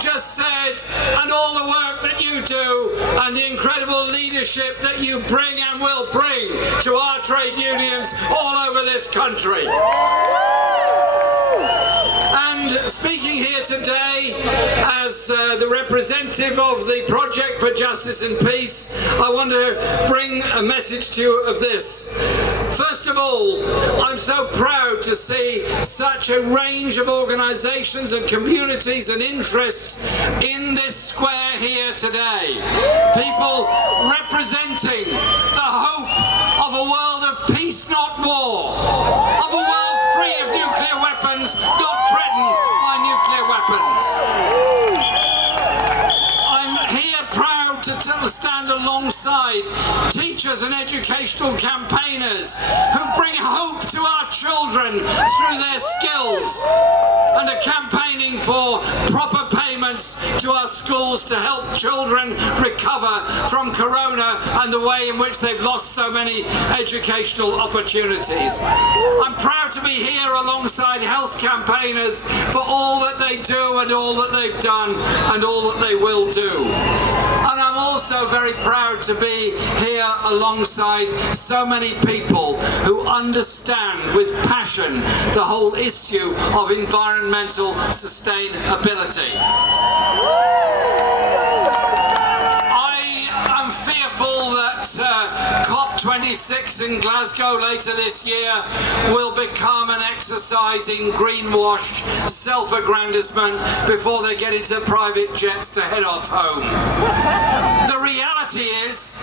just said, and all the work that you do, and the incredible leadership that you bring and will bring to our trade unions all over this country. And speaking here today as the representative of the Project for Justice and Peace, I want to bring a message to you of this. First of all, I'm so proud to see such a range of organisations and communities and interests in this square here today. People representing the hope of a world of peace, not war, of a world free of nuclear weapons, not threatened by nuclear weapons. I'm here proud to stand alongside teachers and educational campaigners who bring hope to our children through their skills and are campaigning for proper payments to our schools to help children recover from corona and the way in which they've lost so many educational opportunities. I'm proud to be here alongside health campaigners for all that they do and all that they've done and all that they will do. And I'm also very proud to be here alongside so many people who understand with passion the whole issue of environmental sustainability. I am fearful that COP26 in Glasgow later this year will become an exercise in greenwash self-aggrandizement before they get into private jets to head off home. The reality is,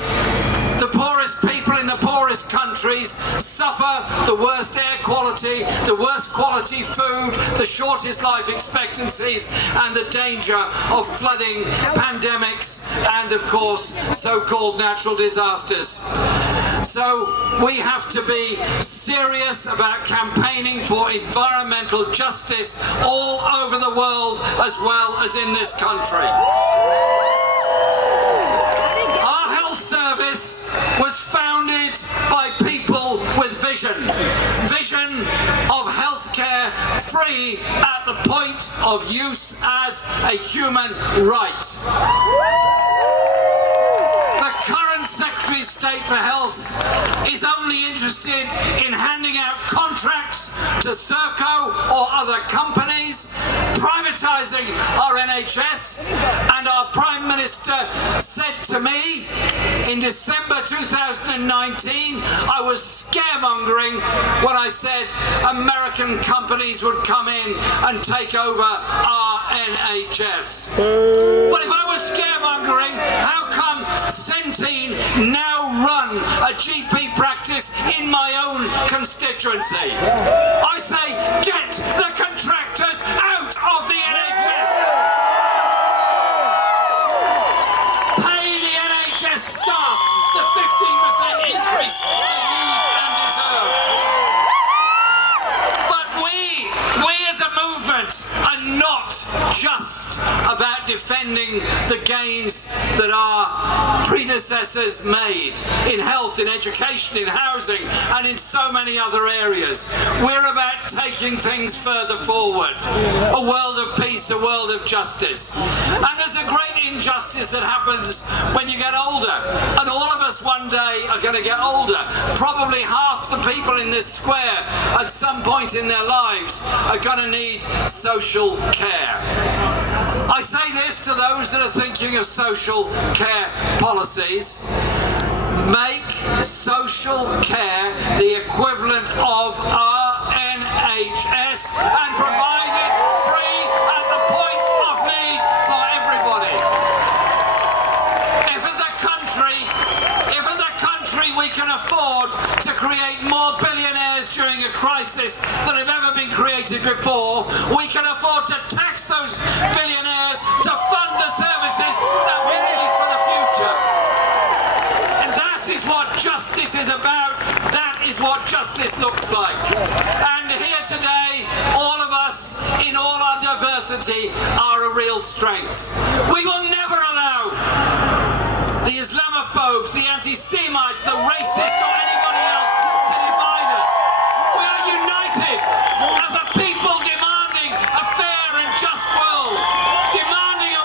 the poorest people in the poorest countries suffer the worst air quality, the worst quality food, the shortest life expectancies, and the danger of flooding, pandemics, and of course, so-called natural disasters. So we have to be serious about campaigning for environmental justice all over the world as well as in this country. Service was founded by people with vision of healthcare free at the point of use as a human right. The current Secretary of State for Health is only interested in handing out contracts to Serco or other companies, privatising our NHS, and our Prime Minister said to me in December 2019, I was scaremongering when I said American companies would come in and take over our NHS. Well, if I was scaremongering, how come Centene now run a GP practice in my own constituency? I say, get the contractors out of the NHS! Pay the NHS staff the 15% increase they need and deserve. But we as a movement are not just about defending the gains that our predecessors made in health, in education, in housing, and in so many other areas. We're about taking things further forward. A world of peace, a world of justice. And there's a great injustice that happens when you get older. And all of us one day are going to get older. Probably half the people in this square at some point in their lives are going to need social care. I say this to those that are thinking of social care policies. Make social care the equivalent of our NHS and provide it free at the point of need for everybody. If as a country we can afford to create more billionaires during a crisis than have ever been created before, we can afford to tax those billionaires to fund the services that we need for the future. And that is what justice is about. That is what justice looks like. And here today, all of us, in all our diversity, are a real strength. We will never allow the Islamophobes, the anti-Semites, the racists, or anybody else to divide us. We are united as a people demanding a fair and just world, demanding a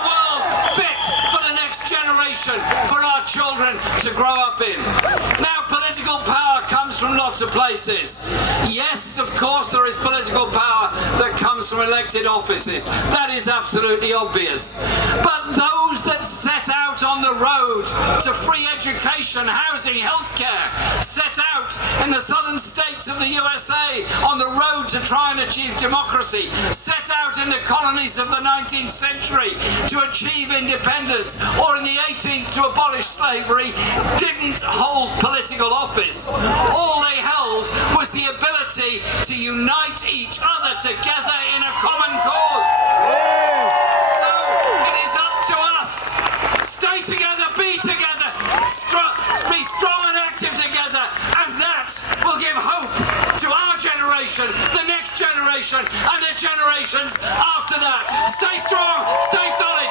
nation for our children to grow up in. Now, political power comes from lots of places. Yes, of course, there is political power that comes from elected offices. That is absolutely obvious. But those that set out on the road to free education, housing, healthcare, set out in the southern states of the USA on the road to try and achieve democracy, set out in the colonies of the 19th century to achieve independence, or in the 18th to abolish slavery, didn't hold political office. All they held was the ability to unite each other together in a common cause. So it is up to us. Stay together, be together, be strong and active together, and that will give hope to our generation, the next generation, and the generations after that. Stay strong, stay solid.